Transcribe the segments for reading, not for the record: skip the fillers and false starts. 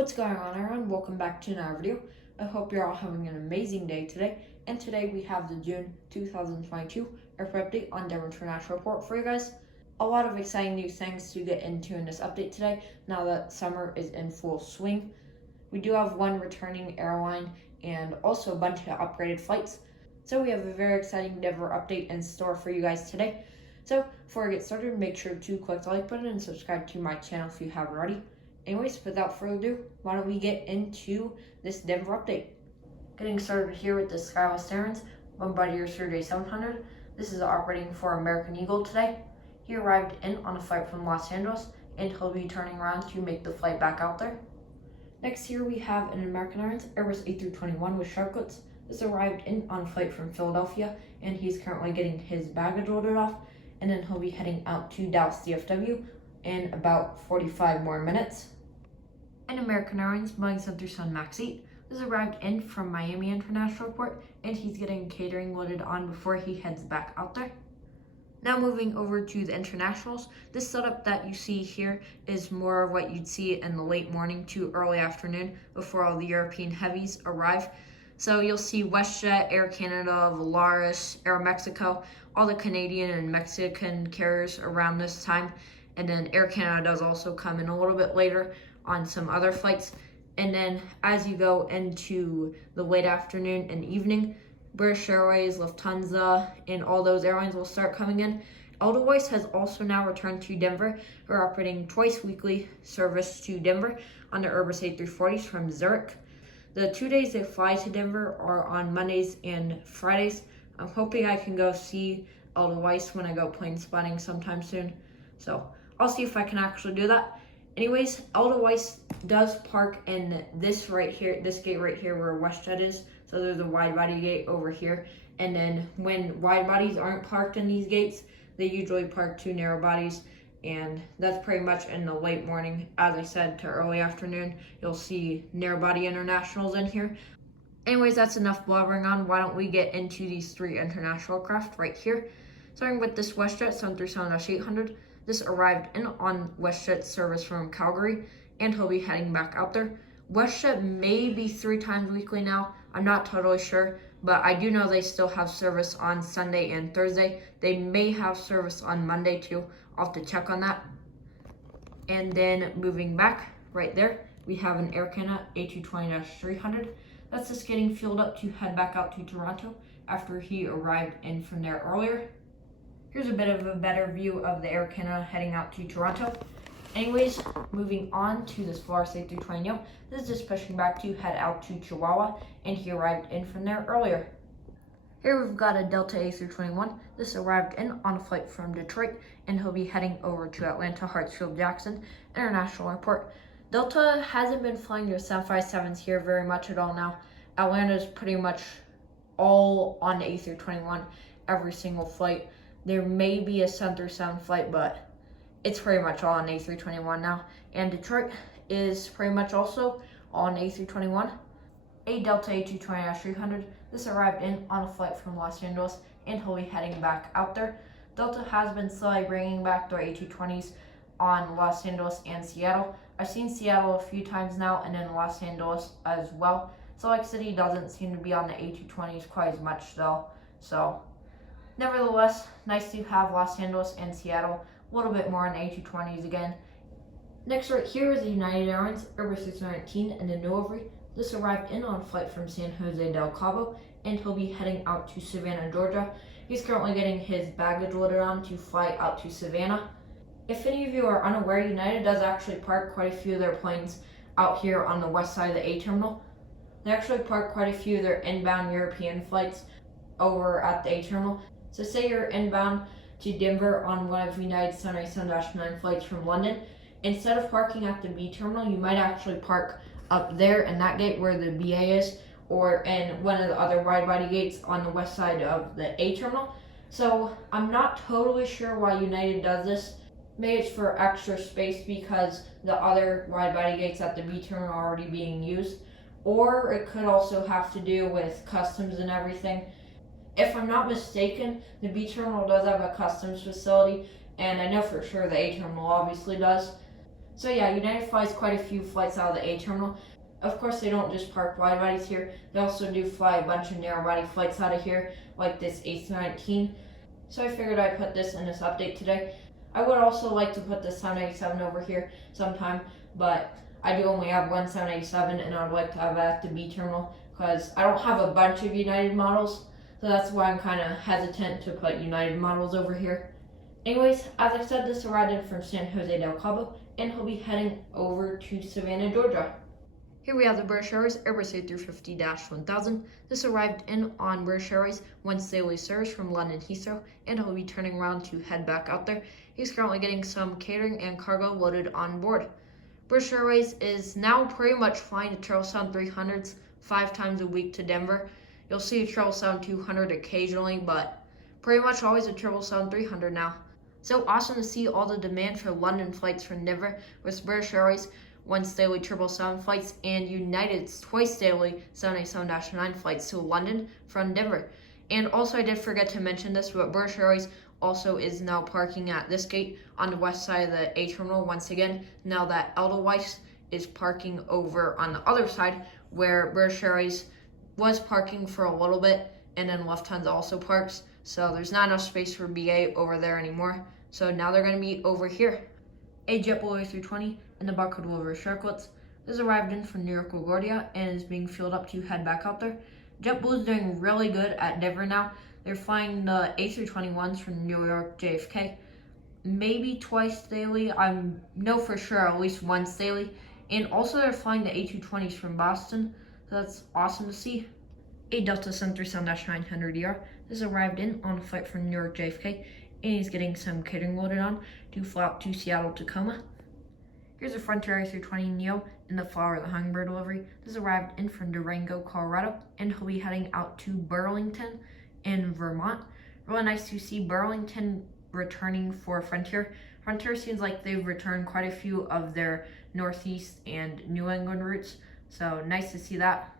What's going on, everyone? Welcome back to another video. I hope you're all having an amazing day today. And today we have the June 2022 airport update on Denver International Airport for you guys. A lot of exciting new things to get into in this update today, now that summer is in full swing. We do have one returning airline and also a bunch of upgraded flights. So we have a very exciting Denver update in store for you guys today. So before I get started, make sure to click the like button and subscribe to my channel if you haven't already. Anyways, without further ado, why don't we get into this Denver update. Getting started here with the SkyWest Airlines Bombardier Sergey 700. This is operating for American Eagle today. He arrived in on a flight from Los Angeles, and he'll be turning around to make the flight back out there. Next here we have an American Airlines Airbus A321 with sharklets. This arrived in on a flight from Philadelphia, and he's currently getting his baggage loaded off, and then he'll be heading out to Dallas DFW in about 45 more minutes. An American Airlines Boeing 737 MAX 8. This arrived in from Miami International Airport, and he's getting catering loaded on before he heads back out there. Now moving over to the internationals, this setup that you see here is more of what you'd see in the late morning to early afternoon before all the European heavies arrive. So you'll see WestJet, Air Canada, Volaris, Aeromexico, all the Canadian and Mexican carriers around this time. And then Air Canada does also come in a little bit later on some other flights. And then as you go into the late afternoon and evening, British Airways, Lufthansa, and all those airlines will start coming in. Edelweiss has also now returned to Denver. We're operating twice weekly service to Denver on the Airbus A340s from Zurich. The 2 days they fly to Denver are on Mondays and Fridays. I'm hoping I can go see Edelweiss when I go plane spotting sometime soon. So I'll see if I can actually do that. Anyways, Edelweiss does park in this right here, this gate right here where WestJet is. So there's a wide body gate over here. And then when wide bodies aren't parked in these gates, they usually park two narrow bodies. And that's pretty much in the late morning. As I said, to early afternoon, you'll see narrow body internationals in here. Anyways, that's enough blabbering on. Why don't we get into these three international aircraft right here. Starting with this WestJet 737-800. This arrived in on WestJet service from Calgary, and he'll be heading back out there. WestJet may be 3 times weekly now. I'm not totally sure, but I do know they still have service on Sunday and Thursday. They may have service on Monday too. I'll have to check on that. And then moving back, right there, we have an Air Canada A220-300. That's just getting fueled up to head back out to Toronto after he arrived in from there earlier. Here's a bit of a better view of the Air Canada heading out to Toronto. Anyways, moving on to this Volaris A320neo. This is just pushing back to head out to Chihuahua, and he arrived in from there earlier. Here we've got a Delta A321. This arrived in on a flight from Detroit, and he'll be heading over to Atlanta Hartsfield-Jackson International Airport. Delta hasn't been flying their 757s here very much at all now. Atlanta is pretty much all on the A321, every single flight. There may be a 737 flight, but it's pretty much all on A321 now. And Detroit is pretty much also on A321. A Delta A220-300. This arrived in on a flight from Los Angeles, and he'll be heading back out there. Delta has been slowly bringing back their A220s on Los Angeles and Seattle. I've seen Seattle a few times now, and then Los Angeles as well. Salt Lake City doesn't seem to be on the A220s quite as much though. So nevertheless, nice to have Los Angeles and Seattle a little bit more on A220s again. Next right here is the United Airlines Airbus 619 and the delivery. This arrived in on a flight from San Jose del Cabo, and he'll be heading out to Savannah, Georgia. He's currently getting his baggage loaded on to fly out to Savannah. If any of you are unaware, United does actually park quite a few of their planes out here on the west side of the A terminal. They actually park quite a few of their inbound European flights over at the A terminal. So say you're inbound to Denver on one of United's 787-9 flights from London. Instead of parking at the B terminal, you might actually park up there in that gate where the BA is, or in one of the other wide-body gates on the west side of the A terminal. So I'm not totally sure why United does this. Maybe it's for extra space because the other wide-body gates at the B terminal are already being used, or it could also have to do with customs and everything. If I'm not mistaken, the B terminal does have a customs facility, and I know for sure the A terminal obviously does. So yeah, United flies quite a few flights out of the A terminal. Of course, they don't just park wide bodies here. They also do fly a bunch of narrow body flights out of here, like this A319. So I figured I'd put this in this update today. I would also like to put the 787 over here sometime, but I do only have one 787 and I would like to have it at the B terminal because I don't have a bunch of United models, so that's why I'm kind of hesitant to put United models over here. Anyways, as I said, this arrived in from San Jose del Cabo and he'll be heading over to Savannah, Georgia. Here we have the British Airways Airbus A350-1000. This arrived in on British Airways once daily service from London Heathrow, and he'll be turning around to head back out there. He's currently getting some catering and cargo loaded on board. British Airways is now pretty much flying the 777-300s 5 times a week to Denver. You'll see a 777-200 occasionally, but pretty much always a 777-300 now. So awesome to see all the demand for London flights from Denver with British Airways once daily 777 flights and United's twice daily 787-9 flights to London from Denver. And also I did forget to mention this, but British Airways also is now parking at this gate on the west side of the A terminal once again, now that Edelweiss is parking over on the other side where British Airways was parking for a little bit, and then Lufthansa also parks. So there's not enough space for BA over there anymore. So now they're going to be over here. A JetBlue A320 and the barcode delivery Sharklets. This arrived in from New York LaGuardia and is being fueled up to head back out there. JetBlue is doing really good at Denver now. They're flying the A321s from New York JFK, maybe twice daily. I know for sure at least once daily. And also they're flying the A220s from Boston, so that's awesome to see. A Delta 737-900ER. This arrived in on a flight from New York JFK, and he's getting some catering loaded on to fly out to Seattle, Tacoma. Here's a Frontier A320neo in the Flower of the Hummingbird delivery. This arrived in from Durango, Colorado, and he'll be heading out to Burlington in Vermont. Really nice to see Burlington returning for Frontier. Frontier seems like they've returned quite a few of their Northeast and New England routes, so nice to see that.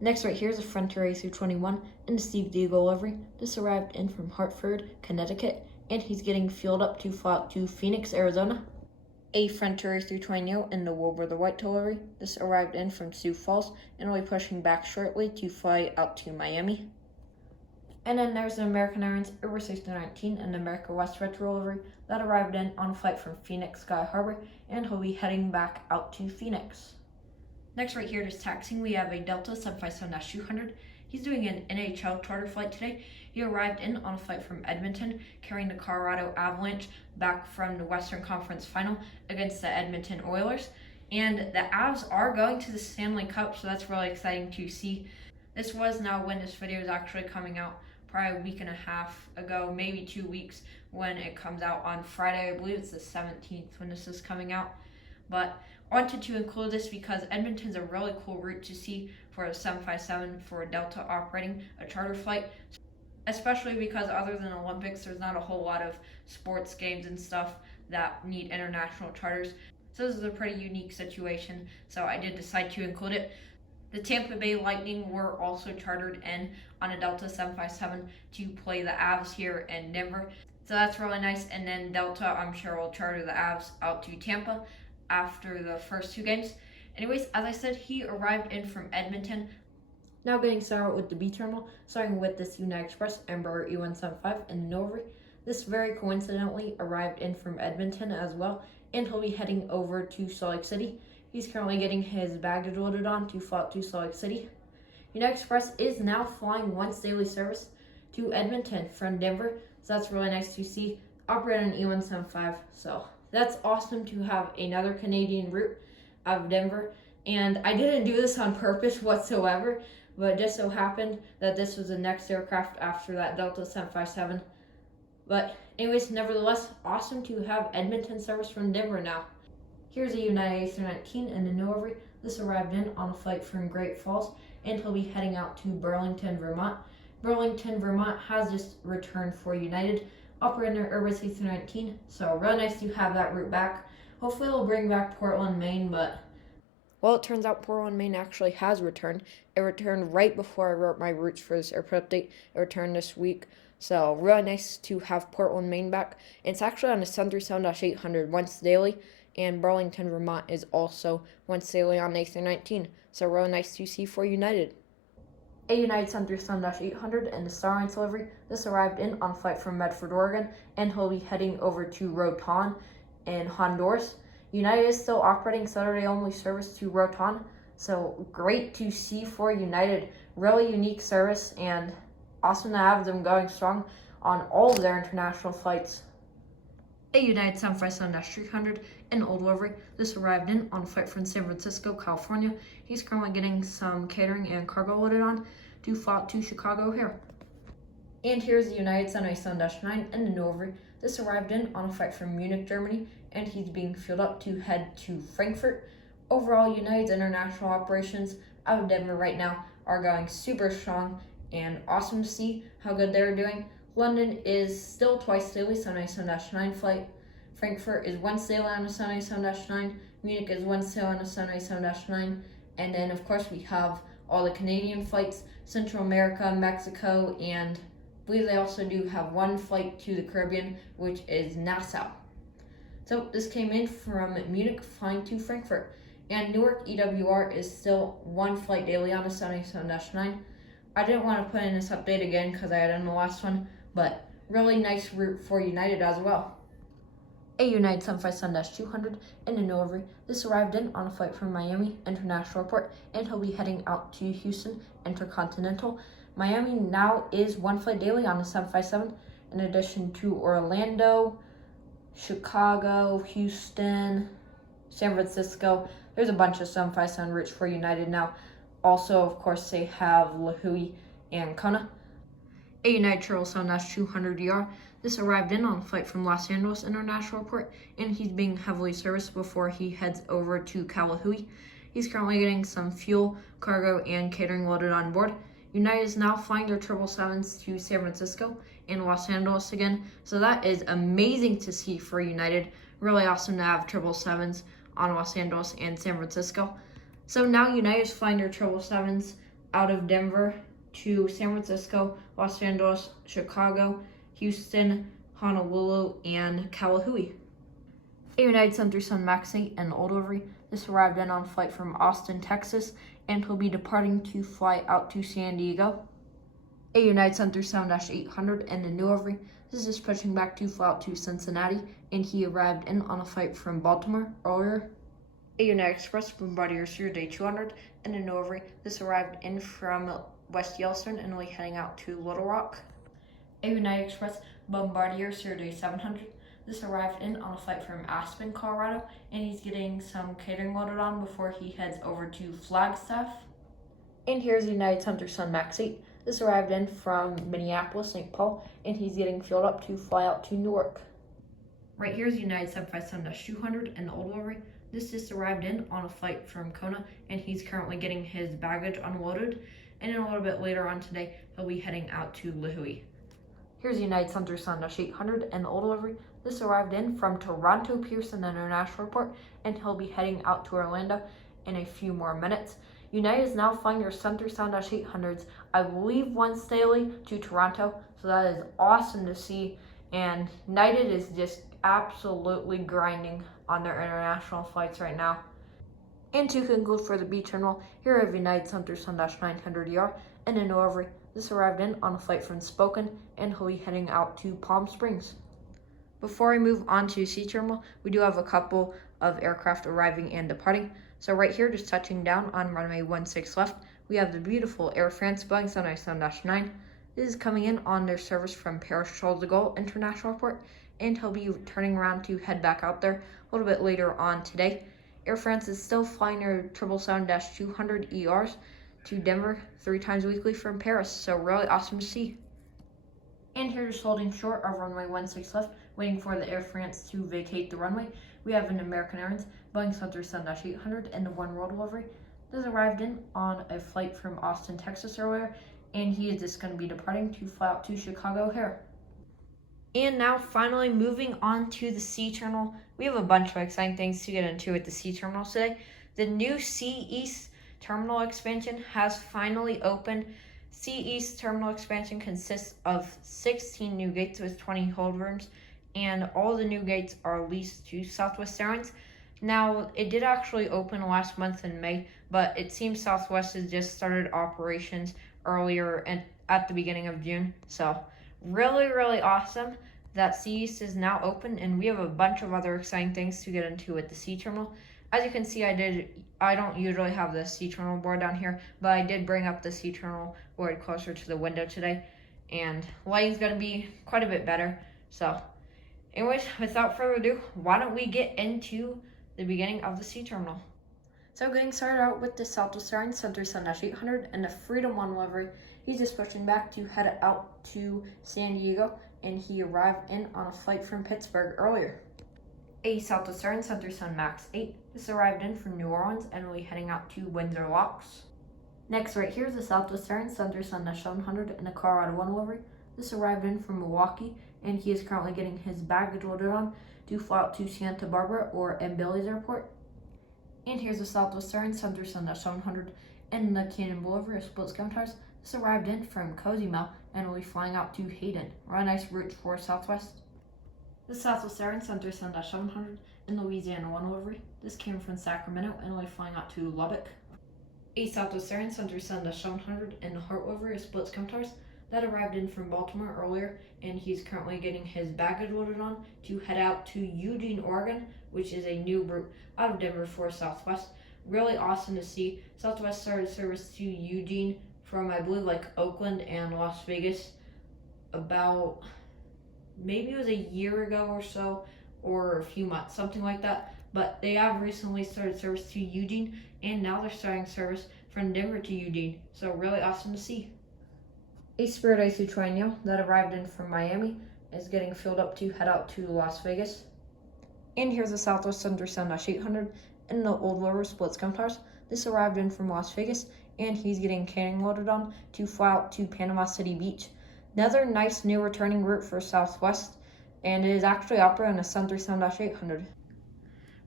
Next right here is a Frontier A321 in the Steve Deagle livery. This arrived in from Hartford, Connecticut, and he's getting fueled up to fly out to Phoenix, Arizona. A Frontier A320 in the Wilbur the White delivery. This arrived in from Sioux Falls and will be pushing back shortly to fly out to Miami. And then there's the American Airlines Airbus A319 and the America West Retro delivery that arrived in on a flight from Phoenix Sky Harbor, and he'll be heading back out to Phoenix. Next right here is taxiing, we have a Delta 757-200. He's doing an NHL charter flight today. He arrived in on a flight from Edmonton, carrying the Colorado Avalanche back from the Western Conference Final against the Edmonton Oilers. And the Avs are going to the Stanley Cup, so that's really exciting to see. This was now when this video is actually coming out, probably a week and a half ago, maybe 2 weeks when it comes out on Friday. I believe it's the 17th when this is coming out. But I wanted to include this because Edmonton's a really cool route to see for a 757 for a Delta operating a charter flight, especially because other than Olympics, there's not a whole lot of sports games and stuff that need international charters. So this is a pretty unique situation, so I did decide to include it. The Tampa Bay Lightning were also chartered in on a Delta 757 to play the Avs here in Denver. So that's really nice. And then Delta, I'm sure, will charter the Avs out to Tampa after the first 2 games. Anyways, as I said, he arrived in from Edmonton. Now getting started with the B terminal, starting with this United Express Embraer E175 in Norway. This very coincidentally arrived in from Edmonton as well, and he'll be heading over to Salt Lake City. He's currently getting his baggage loaded on to fly out to Salt Lake City. United Express is now flying once daily service to Edmonton from Denver, so that's really nice to see. Operating an E175, so that's awesome to have another Canadian route out of Denver. And I didn't do this on purpose whatsoever, but it just so happened that this was the next aircraft after that Delta 757. But anyways, nevertheless, awesome to have Edmonton service from Denver now. Here's a United A319 in the Norway. This arrived in on a flight from Great Falls, and he'll be heading out to Burlington, Vermont. Burlington, Vermont has just returned for United, operating their Airbus A319, so really nice to have that route back. Hopefully it'll bring back Portland, Maine, but well, it turns out Portland, Maine actually has returned. It returned right before I wrote my routes for this airport update. It returned this week. So really nice to have Portland, Maine back. And it's actually on the 737-800 once daily. and Burlington, Vermont is also once daily on A319. So really nice to see for United. A United 737-800 and the Starline delivery. This arrived in on a flight from Medford, Oregon, and he'll be heading over to Roatan in Honduras. United is still operating Saturday-only service to Roatan, so great to see for United. Really unique service and awesome to have them going strong on all of their international flights. A United 757-300 in old delivery. This arrived in on a flight from San Francisco, California. He's currently getting some catering and cargo loaded on to fly out to Chicago here. And here's the United 787-9 in the delivery. This arrived in on a flight from Munich, Germany, and he's being fueled up to head to Frankfurt. Overall, United's international operations out of Denver right now are going super strong and awesome to see how good they're doing. London is still twice daily 787-9 flight. Frankfurt is once daily on a 787-9. Munich is once daily on a 787-9. And then, of course, we have all the Canadian flights, Central America, Mexico, and I believe they also do have one flight to the Caribbean, which is Nassau. So this came in from Munich flying to Frankfurt. And Newark EWR is still one flight daily on a 787-9. I didn't want to put in this update again because I had in the last one, but really nice route for United as well. A United 757-200 in the delivery. This arrived in on a flight from Miami International Airport, and he'll be heading out to Houston Intercontinental. Miami now is one flight daily on the 757, in addition to Orlando, Chicago, Houston, San Francisco. There's a bunch of 757 routes for United now. Also, of course, they have Lihue and Kona. A United 777-200ER. This arrived in on a flight from Los Angeles International Airport, and he's being heavily serviced before he heads over to Lihue. He's currently getting some fuel, cargo, and catering loaded on board. United is now flying their 777s to San Francisco and Los Angeles again, so that is amazing to see for United. Really awesome to have 777s on Los Angeles and San Francisco. So now United is flying their 777s out of Denver to San Francisco, Los Angeles, Chicago, Houston, Honolulu, and Lihue. A United 737 MAX 8 and old delivery. This arrived in on a flight from Austin, Texas, and will be departing to fly out to San Diego. A United 737-800 and a new delivery. This is dispatching back to fly out to Cincinnati, and he arrived in on a flight from Baltimore earlier. A United Express Bombardier Day 200 and a new delivery. This arrived in from West Yellowstone and will be heading out to Little Rock. A United Express Bombardier Day 700. This arrived in on a flight from Aspen, Colorado, and he's getting some catering loaded on before he heads over to Flagstaff. And here's the United 737 MAX 8. This arrived in from Minneapolis, St. Paul, and he's getting filled up to fly out to Newark. Right here's the United 757-200 and the old delivery. This just arrived in on a flight from Kona, and he's currently getting his baggage unloaded. And then a little bit later on today, he'll be heading out to Lihue. Here's the United 737-800 and the old delivery. This arrived in from Toronto Pearson International Airport, and he'll be heading out to Orlando in a few more minutes. United is now flying their 737-800s, I believe once daily, to Toronto, so that is awesome to see. And United is just absolutely grinding on their international flights right now. And to conclude for the B terminal, here are United 737-900ER and a delivery. This arrived in on a flight from Spokane, and he'll be heading out to Palm Springs. Before we move on to C terminal, we do have a couple of aircraft arriving and departing. So right here, just touching down on runway 16 left, we have the beautiful Air France Boeing 797-9. This is coming in on their service from Paris Charles de Gaulle International Airport, and he'll be turning around to head back out there a little bit later on today. Air France is still flying their 777-200 ERs to Denver 3 times weekly from Paris, so really awesome to see. And here, just holding short of runway 16 left, waiting for the Air France to vacate the runway, we have an American Airlines Boeing 737-800 and the One World delivery. This arrived in on a flight from Austin, Texas earlier, and he is just going to be departing to fly out to Chicago here. And now finally moving on to the C terminal. We have a bunch of exciting things to get into at the C terminal today. The new C East terminal expansion has finally opened. C East terminal expansion consists of 16 new gates with 20 hold rooms, and all the new gates are leased to Southwest Airlines. Now, it did actually open last month in May, but it seems Southwest has just started operations earlier and at the beginning of June. So, really awesome that Sea East is now open, and we have a bunch of other exciting things to get into at the Sea Terminal. As you can see, I don't usually have the Sea Terminal board down here, but I did bring up the Sea Terminal board closer to the window today, and lighting's going to be quite a bit better. So, anyways, without further ado, why don't we get into the beginning of the Sea Terminal. So getting started out with the Southwest Airlines Center Sun 800 and the Freedom 1 livery. He's just pushing back to head out to San Diego, and he arrived in on a flight from Pittsburgh earlier. A Southwest Airlines Center Sun Max 8. This arrived in from New Orleans and will be heading out to Windsor Locks. Next right here is the Southwest Airlines Center Sun 700 and a Colorado 1 livery. This arrived in from Milwaukee, and he is currently getting his baggage loaded on to fly out to Santa Barbara or Mbilli's Airport. And here's the Southwest Airlines Center Sun 700 and the Cannonball livery of split scout tires. This arrived in from Cozumel and will be flying out to Hayden. Really nice route for Southwest. The Southwest Airlines Center Sun 700 and Louisiana 1 livery. This came from Sacramento and will be flying out to Lubbock. A Southwest Airlines Center Sun 700 and the Heart livery of split scout tires. That arrived in from Baltimore earlier, and he's currently getting his baggage loaded on to head out to Eugene, Oregon, which is a new route out of Denver for Southwest. Really awesome to see. Southwest started service to Eugene from, I believe, like Oakland and Las Vegas about, maybe it was a year ago or so, or a few months, something like that. But they have recently started service to Eugene, and now they're starting service from Denver to Eugene. So really awesome to see. A Spirit A220 that arrived in from Miami is getting filled up to head out to Las Vegas. And here's the Southwest Center Sun 800 and the Old River split scout tires. This arrived in from Las Vegas, and he's getting canning loaded on to fly out to Panama City Beach. Another nice new returning route for Southwest, and it is actually operating on a Center Sun 800.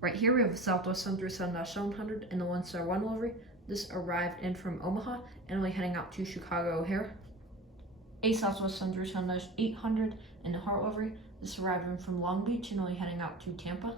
Right here we have the Southwest Center Sun 700 and the One Star 1 livery. This arrived in from Omaha and will be heading out to Chicago O'Hare. A Southwest Center Sun 800 and the Heart livery. This arrived in from Long Beach and will be heading out to Tampa.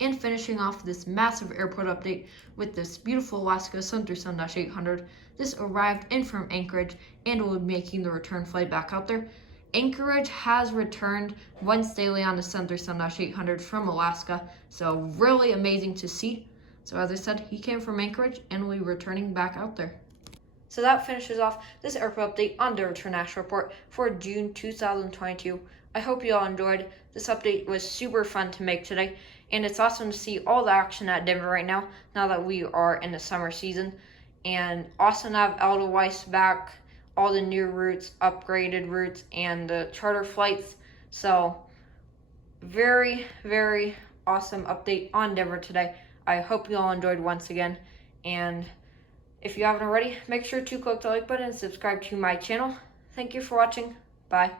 And finishing off this massive airport update with this beautiful Alaska Center Sun 800. This arrived in from Anchorage and will be making the return flight back out there. Anchorage has returned once daily on the Center Sun 800 from Alaska, so really amazing to see. So as I said, he came from Anchorage and will be returning back out there. So that finishes off this airport update on Denver International Airport for June 2022. I hope you all enjoyed. This update was super fun to make today, and it's awesome to see all the action at Denver right now that we are in the summer season. And awesome to have Edelweiss back, all the new routes, upgraded routes, and the charter flights. So very awesome update on Denver today. I hope you all enjoyed once again, and if you haven't already, make sure to click the like button and subscribe to my channel. Thank you for watching. Bye.